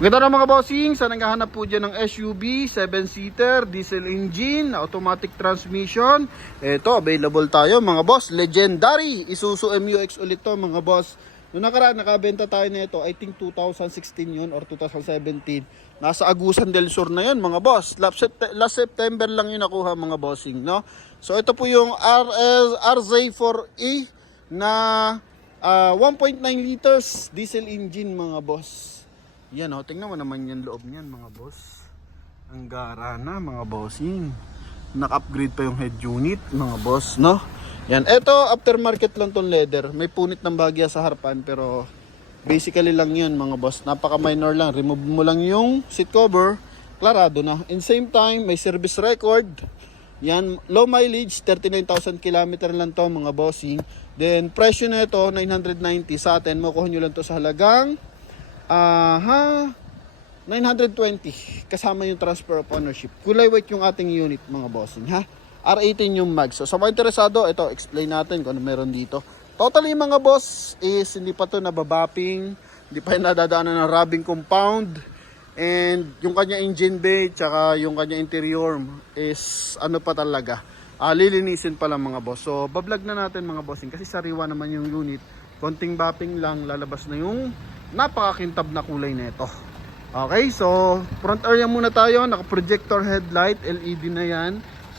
Ganda na mga bossing, sa naghahanap po dyan ng SUV, 7-seater, diesel engine, automatic transmission. Ito, available tayo mga boss. Legendary Isuzu MU-X ulit to mga boss. Noong nakaraan, nakabenta tayo na ito, I think 2016 yun or 2017. Nasa Agusan del Sur na yun mga boss. Last September lang yun nakuha mga bossing, no? So ito po yung RZ4E na 1.9 liters diesel engine mga boss. Yan o, tingnan mo naman yung loob niyan mga boss. Ang gara na mga bossing. Naka-upgrade pa yung head unit mga boss, no? Yan, eto aftermarket lang tong leather. May punit ng bagya sa harapan pero basically lang yun mga boss. Napaka minor lang, remove mo lang yung seat cover, klarado na. In same time, may service record. Yan, low mileage, 39,000 km lang to mga bossing. Then presyo na ito, 990 sa atin. Makuha nyo lang to sa halagang 920 kasama yung transfer of ownership. Kulay white yung ating unit mga bossing ha. R18 yung mag. So sa mga interesado, ito explain natin kung ano meron dito. Totally mga boss is hindi pa to nababapping, hindi pa nadadaanan ng rubbing compound, and yung kanya engine bay tsaka yung kanya interior is ano pa talaga. Lilinisin pa lang mga boss. So bablog na natin mga bossing kasi sariwa naman yung unit. Konting bapping lang, lalabas na yung napakakintab na kulay nito. Okay, so front area muna tayo. Naka-projector headlight, LED na yan.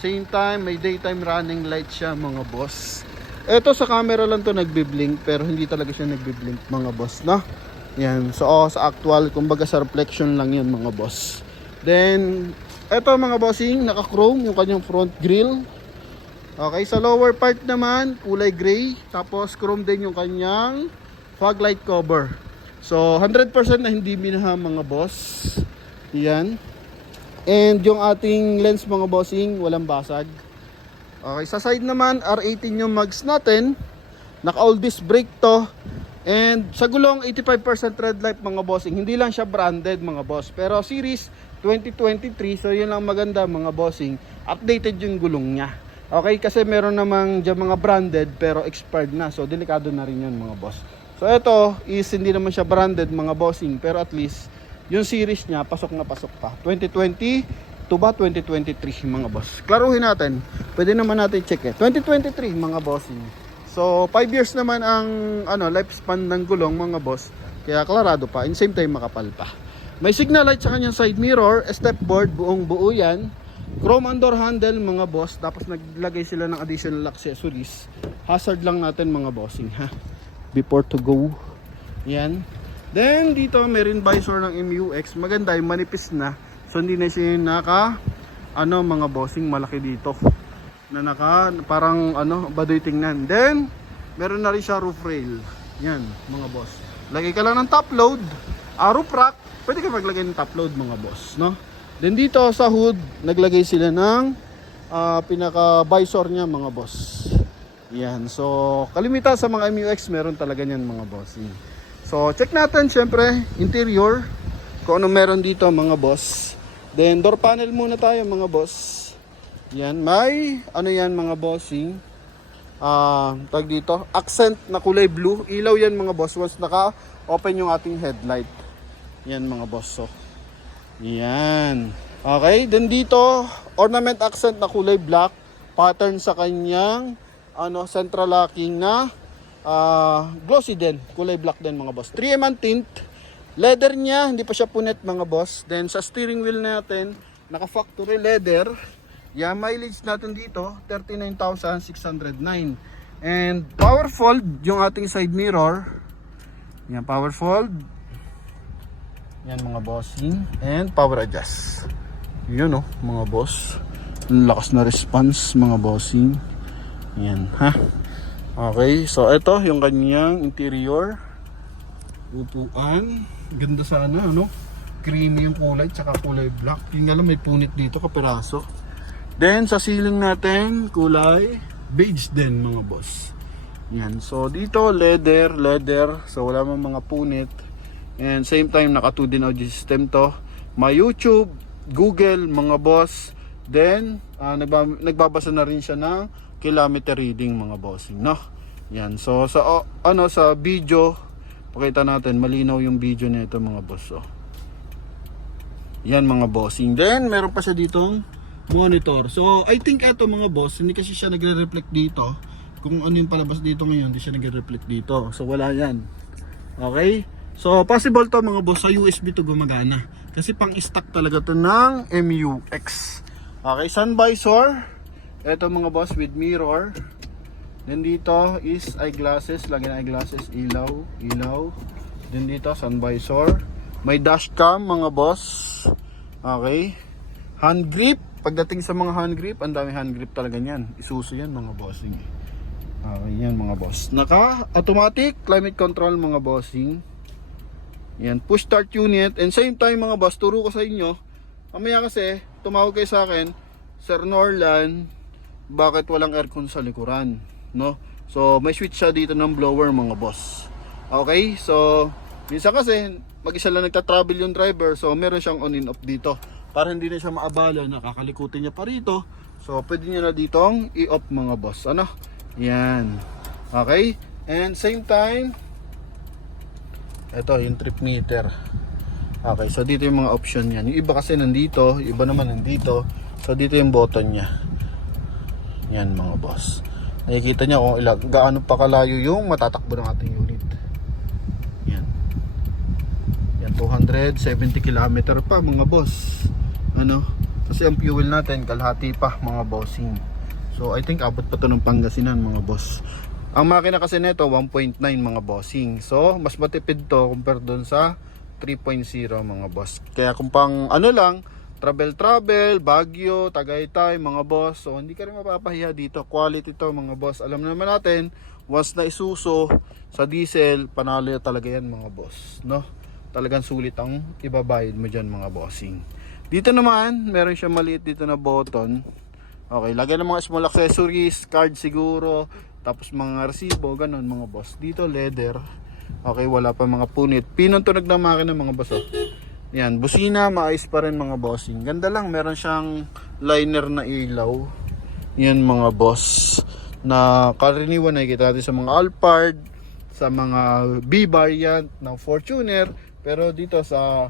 Same time, may daytime running light siya mga boss. Ito sa camera lang to nagbi-blink pero hindi talaga siya nagbi-blink mga boss, no? Yan, so sa actual, kumbaga sa reflection lang yan mga boss. Then, ito mga bossing, naka-chrome yung kanyang front grille. Okay, sa lower part naman, kulay gray. Tapos chrome din yung kanyang fog light cover. So 100% na hindi binaha mga boss. Yan. And yung ating lens mga bossing, walang basag. Okay, sa side naman, R18 yung mags natin. Naka all disc brake to. And sa gulong, 85% red light mga bossing. Hindi lang siya branded mga boss. Pero series 2023, so yun lang maganda mga bossing. Updated yung gulong niya. Okay, kasi meron namang dyan mga branded pero expired na. So delikado na rin yun mga boss. So ito is hindi naman siya branded mga bossing pero at least yung series niya pasok na pasok pa. 2020 to ba 2023 mga boss. Klaruhin natin. Pwede naman natin check eh. 2023 mga bossing. So 5 years naman ang lifespan ng gulong mga boss. Kaya klarado pa. In same time makapal pa. May signal light sa kanyang side mirror, step board, buong buo yan. Chrome and door handle mga boss. Tapos naglagay sila ng additional accessories. Hazard lang natin mga bossing ha. Before to go. Yan. Then dito meron visor ng MU-X. Maganda yung manipis na. So hindi na siya mga bossing malaki dito. Na parang baduy tingnan. Then meron na rin siya roof rail. Yan mga boss. Lagay ka lang ng top load. Roof rack. Pwede ka maglagay ng top load mga boss, no? Then dito sa hood, naglagay sila ng pinaka visor niya mga boss. Yan. So, kalimitan sa mga MU-X meron talaga niyan mga bossing. So, check natin syempre interior kung ano meron dito mga boss. Then door panel muna tayo mga boss. Yan, may yan mga bossing. Tag dito, accent na kulay blue. Ilaw yan mga boss once naka-open yung ating headlight. Yan mga boss. So, yan. Okay, then dito ornament accent na kulay black, pattern sa kanyang central locking na glossy din, kulay black din mga boss. 3M ang tint. Leather niya, hindi pa siya punit mga boss. Then sa steering wheel natin, naka factory leather. Yan, mileage natin dito 39,609. And power fold yung ating side mirror. Yan, power fold. Yan mga bossing. And power adjust. Yun mga boss. Lakas na response mga bossing. Yan ha. Okay, so ito yung kanyang interior. Upuan. Ganda sana creamy yung kulay tsaka kulay black. Yung alam may punit dito kapiraso. Then sa ceiling natin kulay beige din mga boss. Yan, so dito leather. So wala mang mga punit. And same time naka 2 din audio system to. May YouTube, Google mga boss. Then nagbabasa na rin siya ng kilometer reading mga bossing, no? Yan. So sa video pakita natin malinaw yung video nito mga boss. Yan mga bossing. Then meron pa siya ditong monitor. So I think eto mga boss, hindi kasi siya nagre-reflect dito. Kung ano yung palabas dito ngayon, hindi siya nagre-reflect dito. So wala yan. Okay? So possible to mga boss, sa USB to gumagana. Kasi pang stock talaga to ng MUX. Okay, sun visor. Eto mga boss with mirror. Then dito is eyeglasses, lagyan ng eyeglasses, ilaw. Then dito sun visor. May dashcam mga boss. Okay. Hand grip. Pagdating sa mga hand grip, ang dami hand grip talaga niyan. Isuzu yan mga bossing. Okay, yan mga boss. Naka automatic climate control mga bossing. Yan, push start unit. And same time mga boss, turo ko sa inyo. Mamaya kasi tumawag kayo sa akin, Sir Norlan, bakit walang aircon sa likuran, no? So may switch siya dito ng blower mga boss. Okay? So minsan kasi mag-isa lang nagta-travel yung driver, so meron siyang on and off dito para hindi na siya maabala, nakakalikutin niya pa rito. So pwede niya na ditong i-off mga boss. Ano? Yan. Okay? And same time, ito yung trip meter. Okay, so dito yung mga option niyan. Yung iba kasi nandito, yung iba naman nandito. So dito yung button niya. Yan mga boss. Nakikita niya kung gaano pa kalayo yung matatakbo ng ating unit. Yan. Yan 270 km pa mga boss. Ano? Kasi ang fuel natin kalahati pa mga bossing. So I think abot pa to ng Pangasinan mga boss. Ang makina kasi nito 1.9 mga bossing. So mas matipid to compare doon sa 3.0 mga boss. Kaya kung pang ano lang, travel, Baguio, Tagaytay mga boss. So hindi ka rin mapapahiya dito. Quality to mga boss. Alam naman natin, once na isuso sa diesel, panalo talaga yan mga boss, no? Talagang sulit ang ibabayad mo dyan mga bossing. Dito naman, meron siya maliit dito na button. Okay, lagyan ng mga small accessories, card siguro, tapos mga resibo, ganun mga boss. Dito leather. Okay, wala pa mga punit. Pinong tunog na makina mga boss. Oh. Yan, busina, maayos pa rin mga bossing. Ganda lang, meron siyang liner na ilaw. Yan mga boss. Na karaniwan nakikita natin sa mga Alphard, sa mga B-variant ng Fortuner. Pero dito sa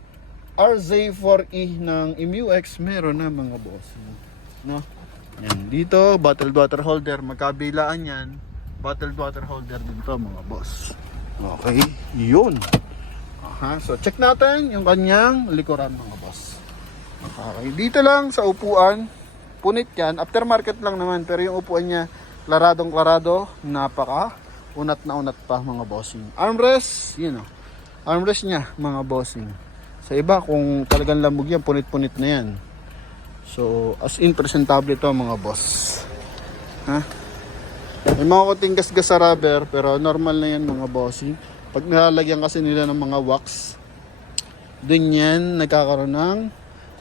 RZ4E ng MUX, meron na mga bossing. No? Yan, dito, bottled water holder. Magkabilaan yan. Bottled water holder dito mga boss. Okay, yun. So check natin yung kanyang likuran mga boss. Okay, dito lang sa upuan, punit yan, aftermarket lang naman, pero yung upuan niya klaradong klarado, napaka unat na unat pa mga bossing. Armrest, yun o. Armrest niya mga bossing. Sa iba kung talagang lamog yan, punit-punit na yan. So as in presentable ito mga boss. Ha? May mga kuting gas-gas sa rubber, pero normal na yan mga bossing. Pag nilalagyan kasi nila ng mga wax, dun yan nagkakaroon ng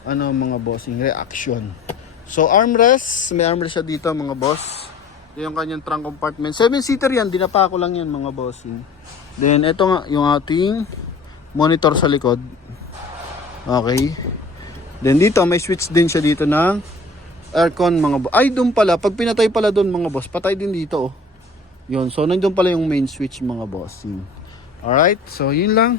mga bossing reaction. So armrest, may armrest siya dito mga boss. Ito yung kanyang trunk compartment. 7-seater yan, dinapa ko lang yan mga bossing. Then ito nga yung ating monitor sa likod. Okay. Then dito may switch din siya dito ng aircon mga boss. Ay doon pala, pag pinatay pala doon mga boss, patay din dito oh. Yun, so nandun pala yung main switch mga bossing. Alright, so yun lang.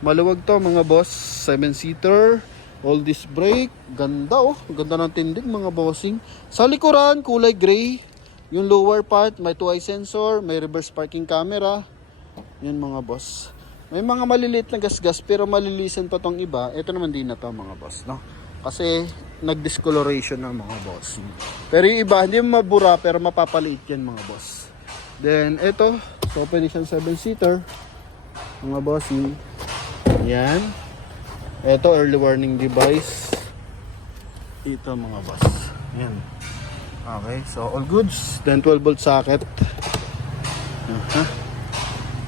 Maluwag to mga boss. 7-seater, all disc brake. Ganda oh, ganda ng tindig mga bossing. Sa likuran, kulay gray. Yung lower part, may 2-eye sensor, may reverse parking camera. Yun mga boss. May mga maliliit na gas-gas pero malilisan pa tong iba. Ito naman din na to mga boss, no? Kasi nag-discoloration na mga boss. Pero yung iba, hindi mabura pero mapapaliit yan mga boss. Then ito, so pwede siyang 7-seater mga bossing. Yan. Ito, early warning device. Ito mga boss. Yan. Okay, so all goods. Then 12 volt socket.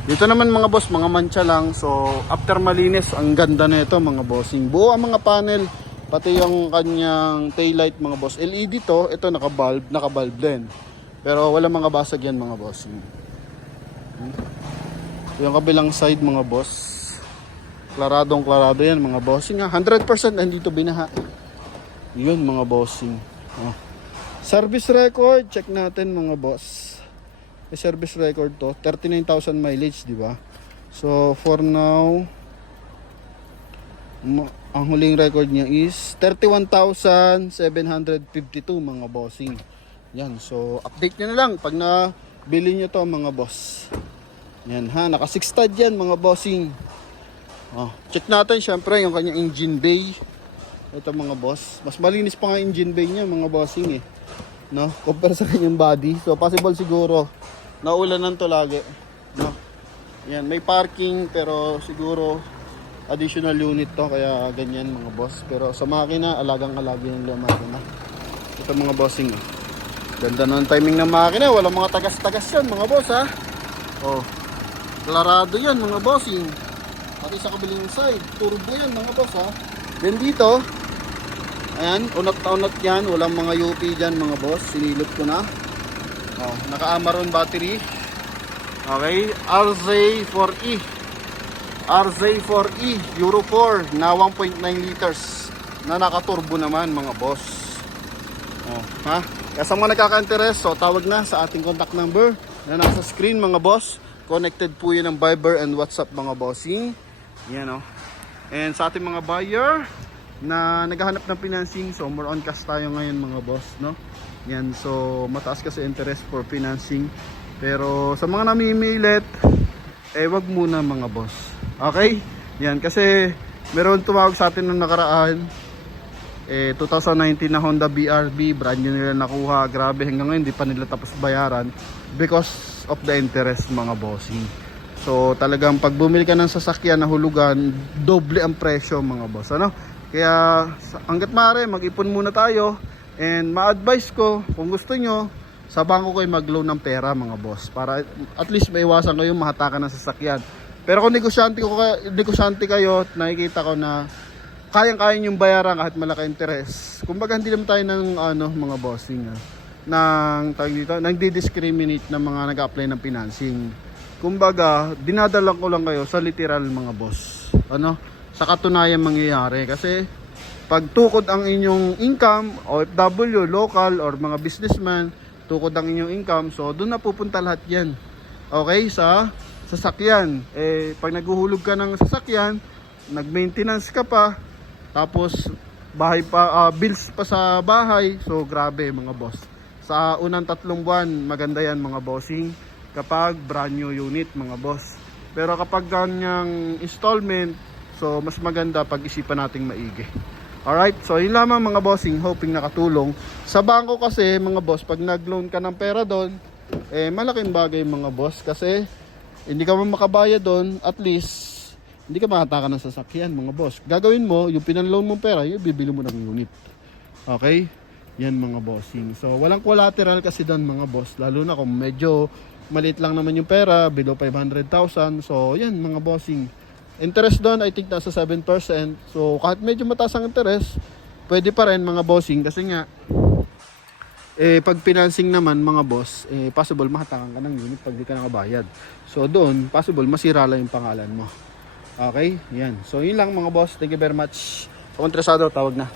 Dito naman mga boss, mga mancha lang. So after malinis, ang ganda na ito mga bossing. Buo ang mga panel, pati yung kanyang taillight mga boss. LED to, ito naka-bulb din. Pero wala mga basag yan mga bossing. Yung kabilang side mga boss, klaradong klarado yan mga bossing. 100% nandito binaha. Yun mga bossing. Service record, check natin mga boss. May service record to, 39,000 mileage, di ba? So for now, Ang huling record niya is 31,752 mga bossing. Yan, so update nyo na lang pag nabili nyo to mga boss. Yan ha, naka 6 stud yan mga bossing. Check natin syempre yung kanyang engine bay. Ito mga boss, mas malinis pa nga engine bay niya mga bossing no, compare sa kanyang body. So possible siguro naulanan to lagi, no. Yan, may parking pero siguro additional unit to kaya ganyan mga boss. Pero sa makina, alagang-alagi yung makina. Ito mga bossing. Ganda ng timing ng makina, walang mga tagas-tagas yan mga boss ha. Klarado yan mga bossing. Pati sa kabiling side, turbo yan mga boss ha. Then dito, ayan, unat na unat yan, walang mga UP dyan mga boss. Sinilot ko na. Naka-Amaron battery. Okay, RZ4E Euro 4 na 1.9 liters na naka-turbo naman mga boss. Ha? Kaya sa mga nagkaka-interest, so tawag na sa ating contact number na nasa screen mga boss. Connected po yun ng Viber and WhatsApp mga bossing. Yan And sa ating mga buyer na naghahanap ng financing, so more on cash tayo ngayon mga boss, no? Yan, so mataas kasi interest for financing. Pero sa mga namimilit, wag muna mga boss. Okay? Yan, kasi meron tumawag sa atin nung nakaraan. 2019 na Honda BRB, brand new nila nakuha. Grabe, hanggang ngayon hindi pa nila tapos bayaran because of the interest mga bossing. So talagang pag bumili ka ng sasakyan na hulugan, doble ang presyo mga boss, ano? Kaya hanggat maaari, mag-ipon muna tayo. And ma-advise ko, kung gusto nyo, sa bangko kayo mag-loan ng pera mga boss, para at least maiwasan kayo mahatakan ng sasakyan. Pero kung negosyante kayo, nakikita ko na kayang-kaya yung bayaran kahit malaki interest. Kumbaga hindi naman tayo ng mga bossing nagdi-discriminate ng mga nag-apply ng financing. Kumbaga, dinadala ko lang kayo sa literal mga boss. Sa katunayan mangyayari. Kasi pag tukod ang inyong income, OFW, local, or mga businessman, tukod ang inyong income, so doon na pupunta lahat yan. Okay, sa sasakyan. Pag naghuhulog ka ng sasakyan, nag-maintenance ka pa, tapos bahay pa, bills pa sa bahay, so grabe mga boss. Sa unang 3 buwan, maganda yan mga bossing, kapag brand new unit mga boss. Pero kapag ganyang installment, so mas maganda pag-isipan nating maigi. Alright, so yun lamang mga bossing, hoping nakatulong. Sa bangko kasi mga boss, pag nag-loan ka ng pera doon, malaking bagay mga boss, kasi hindi ka makabayad doon, at least hindi ka makataka ng sasakyan mga boss. Gagawin mo, yung pinanloan mong pera, yung bibili mo ng unit. Okay? Yan mga bossing. So walang collateral kasi doon mga boss, lalo na kung medyo maliit lang naman yung pera, below 500,000. So yan mga bossing. Interest doon, I think nasa 7%. So kahit medyo mataas ang interest, pwede pa rin mga bossing, kasi nga pag financing naman mga boss, possible mahatakan ka ng unit pag di ka nakabayad. So doon, possible masira lang yung pangalan mo. Okay? Yan. So yun lang mga boss. Thank you very much. Kung interesado, tawag na.